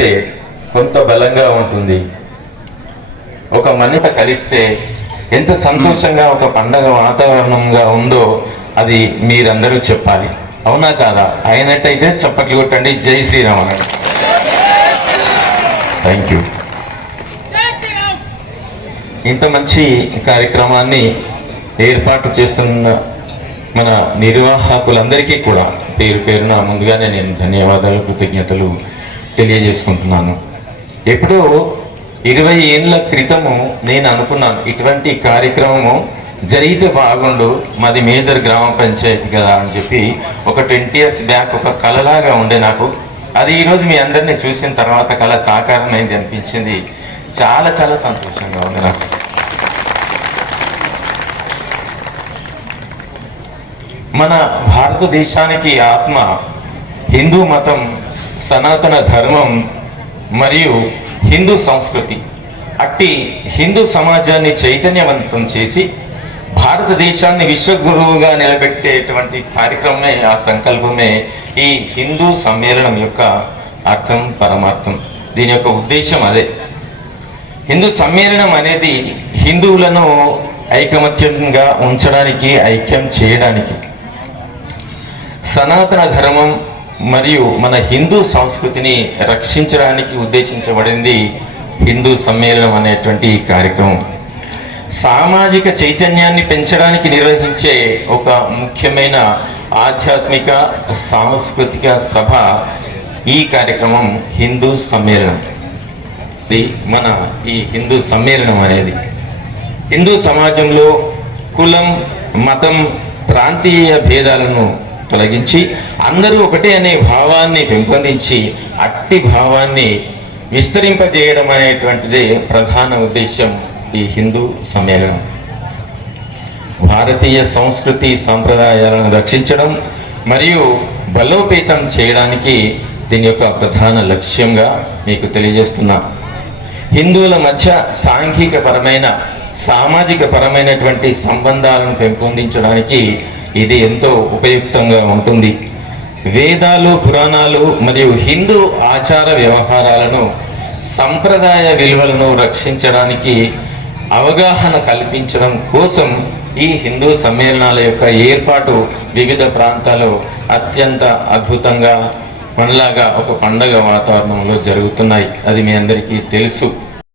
కలిస్తే కొంత బలంగా ఉంటుంది. ఒక మనిషి కలిస్తే ఎంత సంతోషంగా ఒక పండగ వాతావరణంగా ఉందో అది మీరందరూ చెప్పాలి. అవునా కాదా? అయినట్టయితే చప్పట్లు కొట్టండి. జై శ్రీరామ్ అనండి. Thank you. ఇంత మంచి కార్యక్రమాన్ని ఏర్పాటు చేస్తున్న మన నిర్వాహకులందరికీ కూడా పేరు పేరున ముందుగానే నేను ధన్యవాదాలు, కృతజ్ఞతలు తెలియజేసుకుంటున్నాను. ఎప్పుడో 20 ఏళ్ళ క్రితము నేను అనుకున్నాను ఇటువంటి కార్యక్రమము జరిగితే బాగుండు, మాది మేజర్ గ్రామ పంచాయతీ కదా అని చెప్పి ఒక 20 years బ్యాక్ ఒక కళలాగా ఉండే నాకు. అది ఈరోజు మీ అందరినీ చూసిన తర్వాత కళ సాకారమైంది అనిపించింది. చాలా చాలా సంతోషంగా ఉంది నాకు. మన భారతదేశానికి ఆత్మ హిందూ మతం, సనాతన ధర్మం మరియు హిందూ సంస్కృతి. అట్టి హిందూ సమాజాన్ని చైతన్యవంతం చేసి భారతదేశాన్ని విశ్వగురువుగా నిలబెట్టేటువంటి కార్యక్రమమే, ఆ సంకల్పమే ఈ హిందూ సమ్మేళనం యొక్క అర్థం, పరమార్థం. దీని యొక్క ఉద్దేశం అదే. హిందూ సమ్మేళనం అనేది హిందువులను ఐకమత్యంగా ఉంచడానికి, ఐక్యం చేయడానికి, సనాతన ధర్మం మరియు మన హిందూ సంస్కృతిని రక్షించడానికి ఉద్దేశించబడింది హిందూ సమ్మేళనం అనేటువంటి కార్యక్రమం. సామాజిక చైతన్యాన్ని పెంచడానికి నిర్వహించే ఒక ముఖ్యమైన ఆధ్యాత్మిక సాంస్కృతిక సభ ఈ కార్యక్రమం హిందూ సమ్మేళనం. మన ఈ హిందూ సమ్మేళనం అనేది హిందూ సమాజంలో కులం, మతం, ప్రాంతీయ భేదాలను తొలగించి అందరూ ఒకటే అనే భావాన్ని పెంపొందించి అట్టి భావాన్ని విస్తరింపజేయడం అనేటువంటిదే ప్రధాన ఉద్దేశం ఈ హిందూ సమ్మేళనం. భారతీయ సంస్కృతి సాంప్రదాయాలను రక్షించడం మరియు బలోపేతం చేయడానికి దీని యొక్క ప్రధాన లక్ష్యంగా మీకు తెలియజేస్తున్నా. హిందువుల మధ్య సాంఘిక పరమైన, సామాజిక పరమైనటువంటి సంబంధాలను పెంపొందించడానికి ఇది ఎంతో ఉపయుక్తంగా ఉంటుంది. వేదాలు, పురాణాలు మరియు హిందూ ఆచార వ్యవహారాలను, సంప్రదాయ విలువలను రక్షించడానికి అవగాహన కల్పించడం కోసం ఈ హిందూ సమ్మేళనాల యొక్క ఏర్పాటు వివిధ ప్రాంతాల్లో అత్యంత అద్భుతంగా మనలాగా ఒక పండగ వాతావరణంలో జరుగుతున్నాయి. అది మీ అందరికీ తెలుసు.